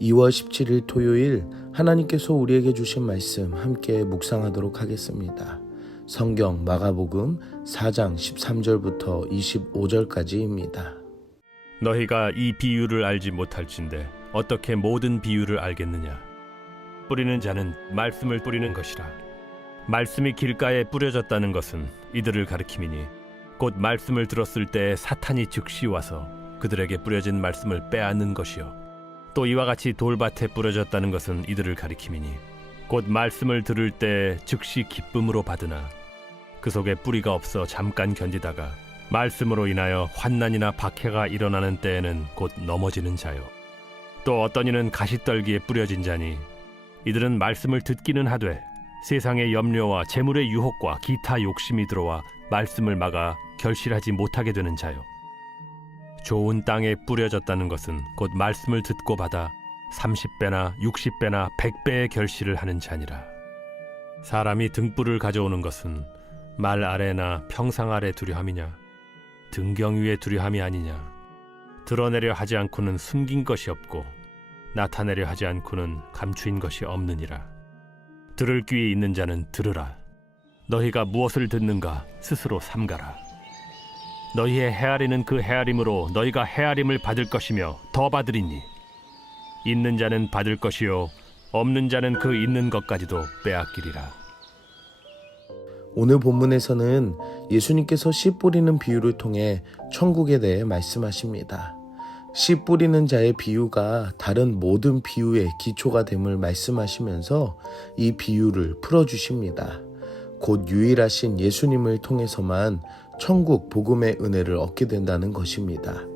2월 17일 토요일 하나님께서 우리에게 주신 말씀 함께 묵상하도록 하겠습니다. 성경 마가복음 4장 13절부터 25절까지입니다. 너희가 이 비유를 알지 못할진대 어떻게 모든 비유를 알겠느냐? 뿌리는 자는 말씀을 뿌리는 것이라. 말씀이 길가에 뿌려졌다는 것은 이들을 가리킴이니 곧 말씀을 들었을 때 사탄이 즉시 와서 그들에게 뿌려진 말씀을 빼앗는 것이요. 또 이와 같이 돌밭에 뿌려졌다는 것은 이들을 가리킴이니 곧 말씀을 들을 때 즉시 기쁨으로 받으나 그 속에 뿌리가 없어 잠깐 견디다가 말씀으로 인하여 환난이나 박해가 일어나는 때에는 곧 넘어지는 자요. 또 어떤 이는 가시떨기에 뿌려진 자니 이들은 말씀을 듣기는 하되 세상의 염려와 재물의 유혹과 기타 욕심이 들어와 말씀을 막아 결실하지 못하게 되는 자요. 좋은 땅에 뿌려졌다는 것은 곧 말씀을 듣고 받아 30배나 60배나 100배의 결실을 하는 자니라. 사람이 등불을 가져오는 것은 말 아래나 평상 아래 두려함이냐 등경 위에 두려함이 아니냐. 드러내려 하지 않고는 숨긴 것이 없고 나타내려 하지 않고는 감추인 것이 없느니라. 들을 귀에 있는 자는 들으라. 너희가 무엇을 듣는가 스스로 삼가라. 너희의 헤아리는 그 헤아림으로 너희가 헤아림을 받을 것이며 더 받으리니 있는 자는 받을 것이요 없는 자는 그 있는 것까지도 빼앗기리라. 오늘 본문에서는 예수님께서 씨 뿌리는 비유를 통해 천국에 대해 말씀하십니다. 씨 뿌리는 자의 비유가 다른 모든 비유의 기초가 됨을 말씀하시면서 이 비유를 풀어주십니다. 곧 유일하신 예수님을 통해서만 천국 복음의 은혜를 얻게 된다는 것입니다.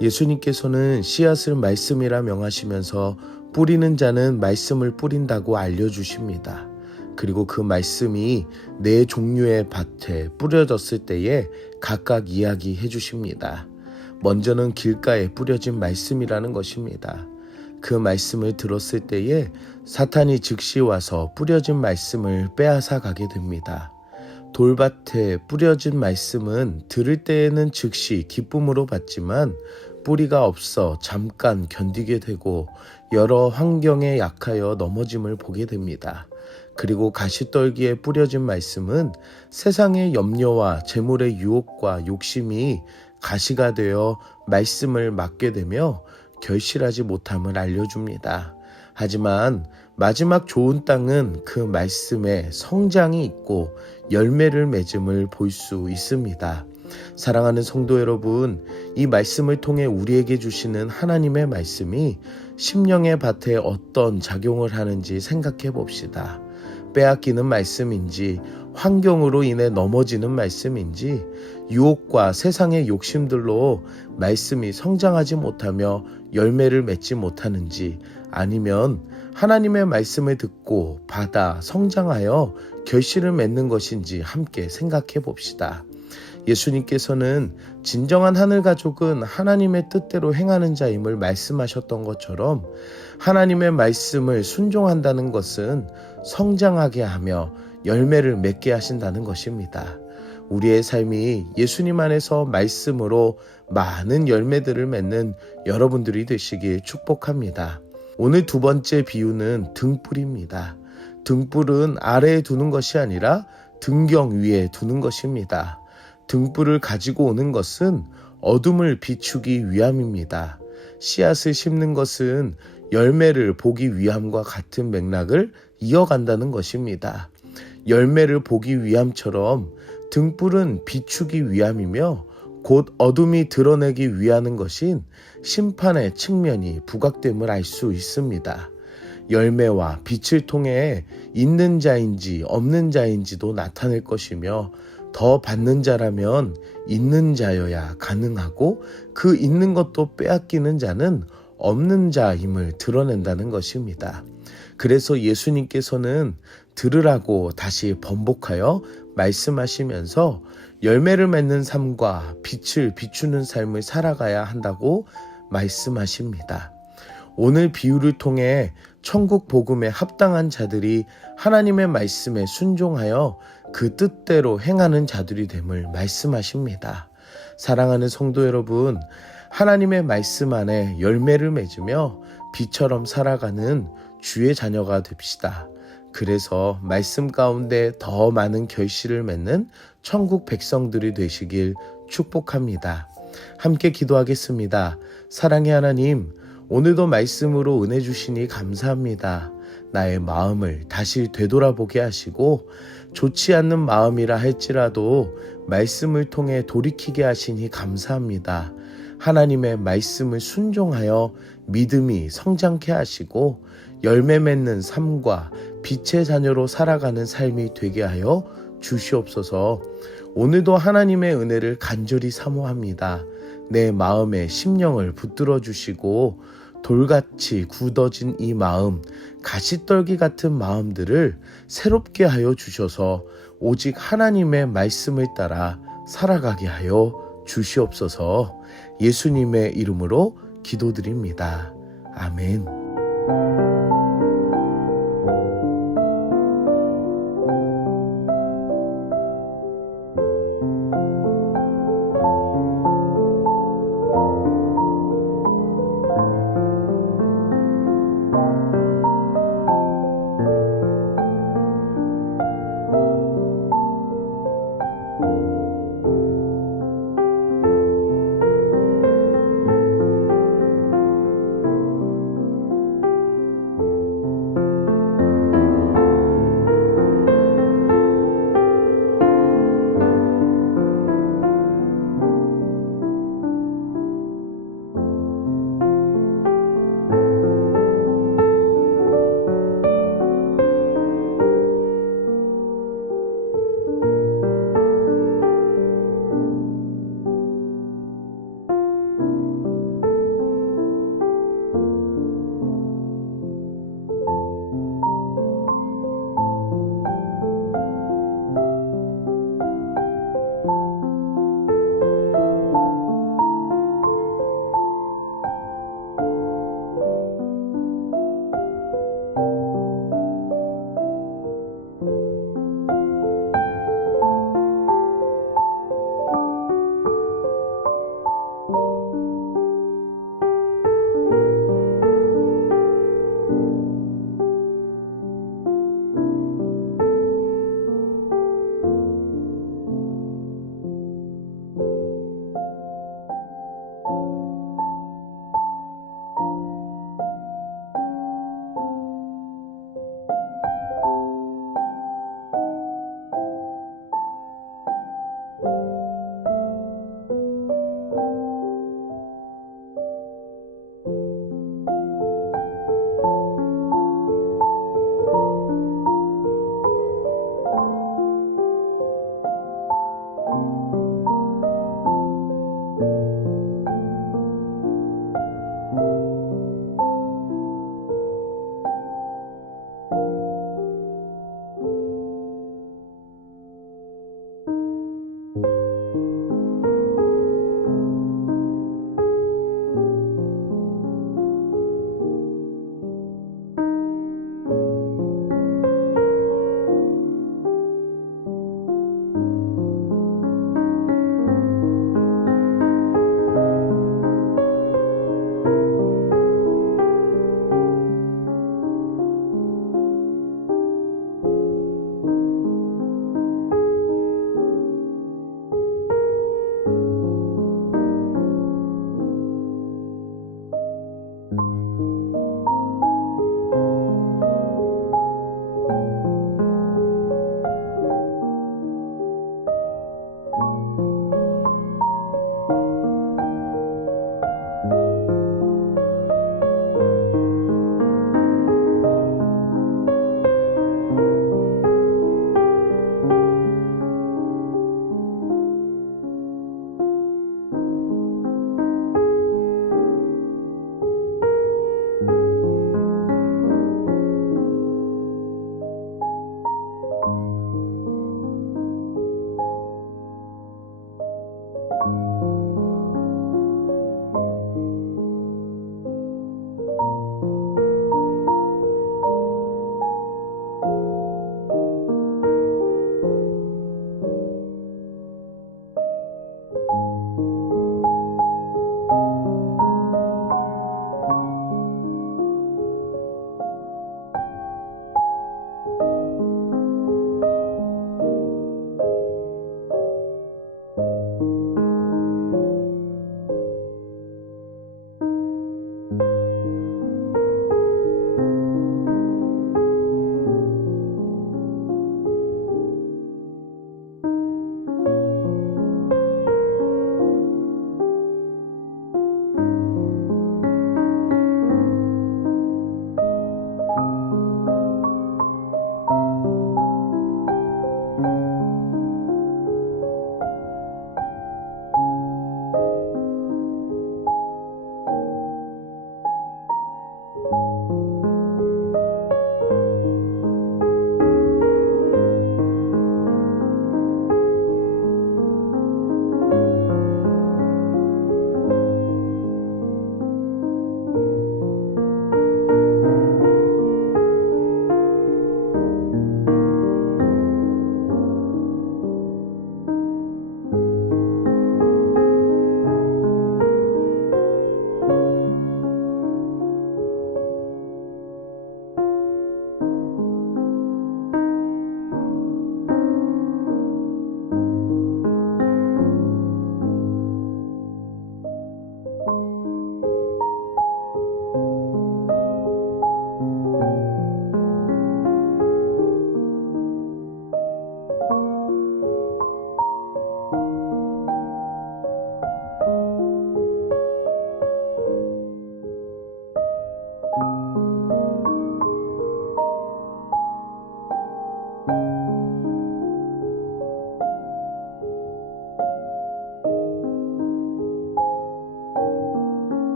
예수님께서는 씨앗을 말씀이라 명하시면서 뿌리는 자는 말씀을 뿌린다고 알려주십니다. 그리고 그 말씀이 네 종류의 밭에 뿌려졌을 때에 각각 이야기해 주십니다. 먼저는 길가에 뿌려진 말씀이라는 것입니다. 그 말씀을 들었을 때에 사탄이 즉시 와서 뿌려진 말씀을 빼앗아 가게 됩니다. 돌밭에 뿌려진 말씀은 들을 때에는 즉시 기쁨으로 받지만 뿌리가 없어 잠깐 견디게 되고 여러 환경에 약하여 넘어짐을 보게 됩니다. 그리고 가시떨기에 뿌려진 말씀은 세상의 염려와 재물의 유혹과 욕심이 가시가 되어 말씀을 막게 되며 결실하지 못함을 알려줍니다. 하지만 마지막 좋은 땅은 그 말씀에 성장이 있고 열매를 맺음을 볼 수 있습니다. 사랑하는 성도 여러분, 이 말씀을 통해 우리에게 주시는 하나님의 말씀이 심령의 밭에 어떤 작용을 하는지 생각해 봅시다. 빼앗기는 말씀인지, 환경으로 인해 넘어지는 말씀인지, 유혹과 세상의 욕심들로 말씀이 성장하지 못하며 열매를 맺지 못하는지, 아니면 하나님의 말씀을 듣고 받아 성장하여 결실을 맺는 것인지 함께 생각해 봅시다. 예수님께서는 진정한 하늘 가족은 하나님의 뜻대로 행하는 자임을 말씀하셨던 것처럼 하나님의 말씀을 순종한다는 것은 성장하게 하며 열매를 맺게 하신다는 것입니다. 우리의 삶이 예수님 안에서 말씀으로 많은 열매들을 맺는 여러분들이 되시길 축복합니다. 오늘 두 번째 비유는 등불입니다. 등불은 아래에 두는 것이 아니라 등경 위에 두는 것입니다. 등불을 가지고 오는 것은 어둠을 비추기 위함입니다. 씨앗을 심는 것은 열매를 보기 위함과 같은 맥락을 이어간다는 것입니다. 열매를 보기 위함처럼 등불은 비추기 위함이며 곧 어둠이 드러내기 위하는 것인 심판의 측면이 부각됨을 알 수 있습니다. 열매와 빛을 통해 있는 자인지 없는 자인지도 나타낼 것이며 더 받는 자라면 있는 자여야 가능하고 그 있는 것도 빼앗기는 자는 없는 자임을 드러낸다는 것입니다. 그래서 예수님께서는 들으라고 다시 번복하여 말씀하시면서 열매를 맺는 삶과 빛을 비추는 삶을 살아가야 한다고 말씀하십니다. 오늘 비유를 통해 천국 복음에 합당한 자들이 하나님의 말씀에 순종하여 그 뜻대로 행하는 자들이 됨을 말씀하십니다. 사랑하는 성도 여러분, 하나님의 말씀 안에 열매를 맺으며 비처럼 살아가는 주의 자녀가 됩시다. 그래서 말씀 가운데 더 많은 결실을 맺는 천국 백성들이 되시길 축복합니다. 함께 기도하겠습니다. 사랑의 하나님, 오늘도 말씀으로 은혜 주시니 감사합니다. 나의 마음을 다시 되돌아보게 하시고 좋지 않는 마음이라 할지라도 말씀을 통해 돌이키게 하시니 감사합니다. 하나님의 말씀을 순종하여 믿음이 성장케 하시고 열매 맺는 삶과 빛의 자녀로 살아가는 삶이 되게 하여 주시옵소서. 오늘도 하나님의 은혜를 간절히 사모합니다. 내 마음의 심령을 붙들어 주시고 돌같이 굳어진 이 마음, 가시떨기 같은 마음들을 새롭게 하여 주셔서 오직 하나님의 말씀을 따라 살아가게 하여 주시옵소서. 예수님의 이름으로 기도드립니다. 아멘.